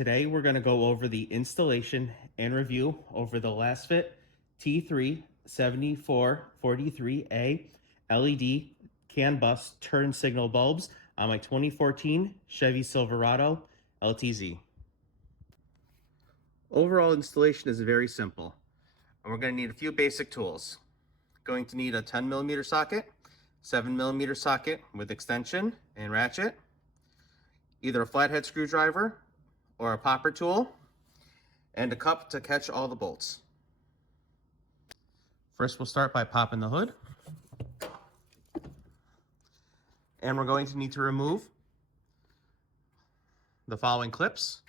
Today we're going to go over the installation and review over the Lasfit T37443A LED CAN bus turn signal bulbs on my 2014 Chevy Silverado LTZ. Overall installation is very simple, and we're going to need a few basic tools. Going to need a 10mm socket, 7mm socket with extension and ratchet, either a flathead screwdriver or a popper tool, and a cup to catch all the bolts. First, we'll start by popping the hood. And we're going to need to remove the following clips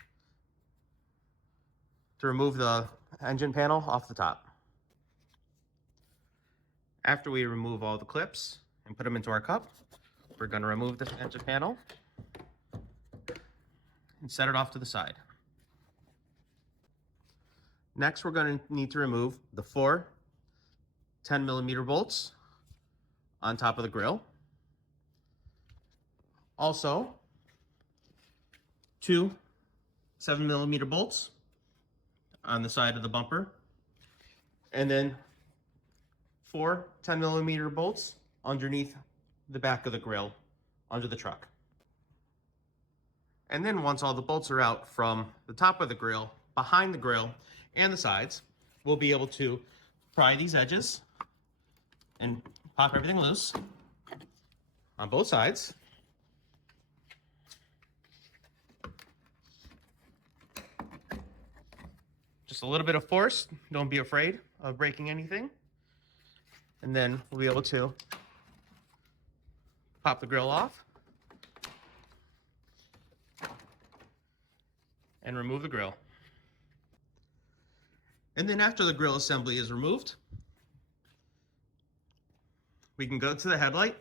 to remove the engine panel off the top. After we remove all the clips and put them into our cup, we're going to remove the engine panel and set it off to the side. Next, we're going to need to remove the 4 10mm bolts on top of the grill. Also, 2 7mm bolts on the side of the bumper, and then 4 10mm bolts underneath the back of the grill under the truck. And then once all the bolts are out from the top of the grill, behind the grill, and the sides, we'll be able to pry these edges and pop everything loose on both sides. Just a little bit of force, don't be afraid of breaking anything. And then we'll be able to pop the grill off and remove the grill. And then after the grill assembly is removed, we can go to the headlight,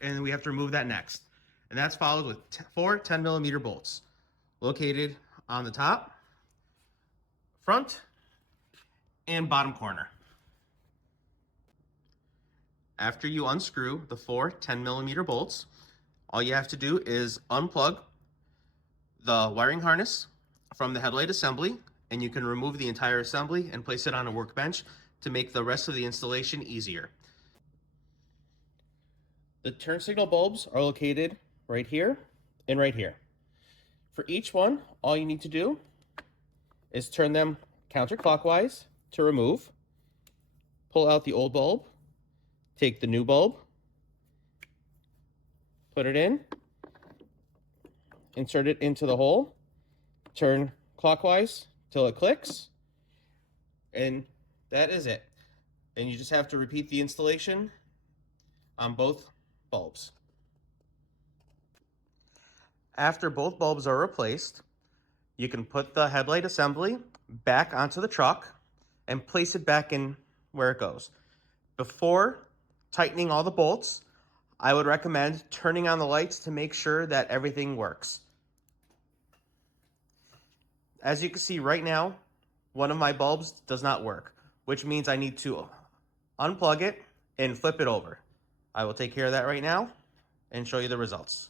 and we have to remove that next. And that's followed with 4 10mm bolts located on the top, front, and bottom corner. After you unscrew the 4 10mm bolts, all you have to do is unplug the wiring harness from the headlight assembly, and you can remove the entire assembly and place it on a workbench to make the rest of the installation easier. The turn signal bulbs are located right here and right here. For each one, all you need to do is turn them counterclockwise to remove, pull out the old bulb, take the new bulb, put it in, insert it into the hole, turn clockwise till it clicks, and that is it. And you just have to repeat the installation on both bulbs. After both bulbs are replaced, you can put the headlight assembly back onto the truck and place it back in where it goes. Before tightening all the bolts, I would recommend turning on the lights to make sure that everything works. As you can see right now, one of my bulbs does not work, which means I need to unplug it and flip it over. I will take care of that right now and show you the results.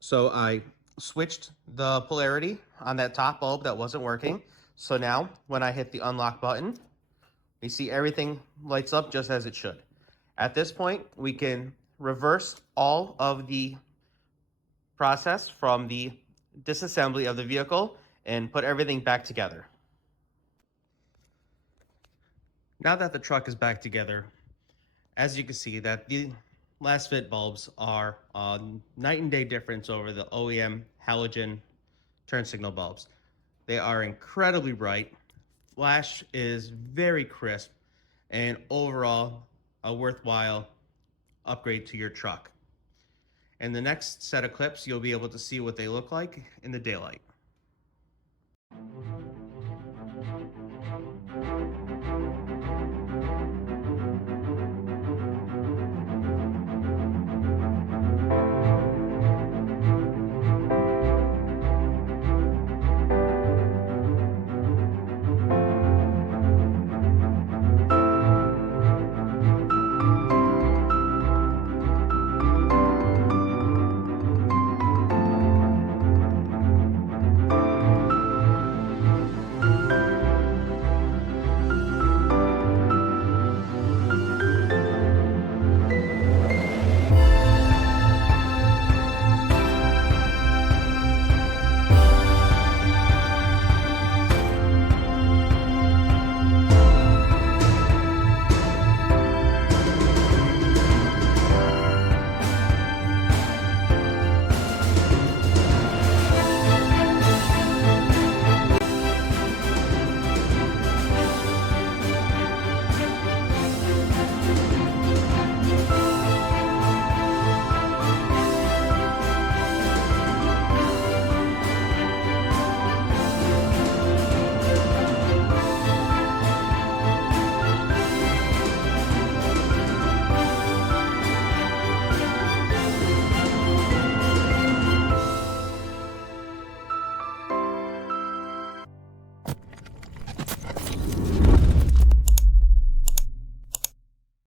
So I switched the polarity on that top bulb that wasn't working. So now when I hit the unlock button, you see everything lights up just as it should. At this point, we can reverse all of the process from the disassembly of the vehicle and put everything back together. Now that the truck is back together, as you can see that the Lasfit bulbs are a night and day difference over the OEM halogen turn signal bulbs. They are incredibly bright, flash is very crisp, and overall a worthwhile upgrade to your truck. In the next set of clips, you'll be able to see what they look like in the daylight.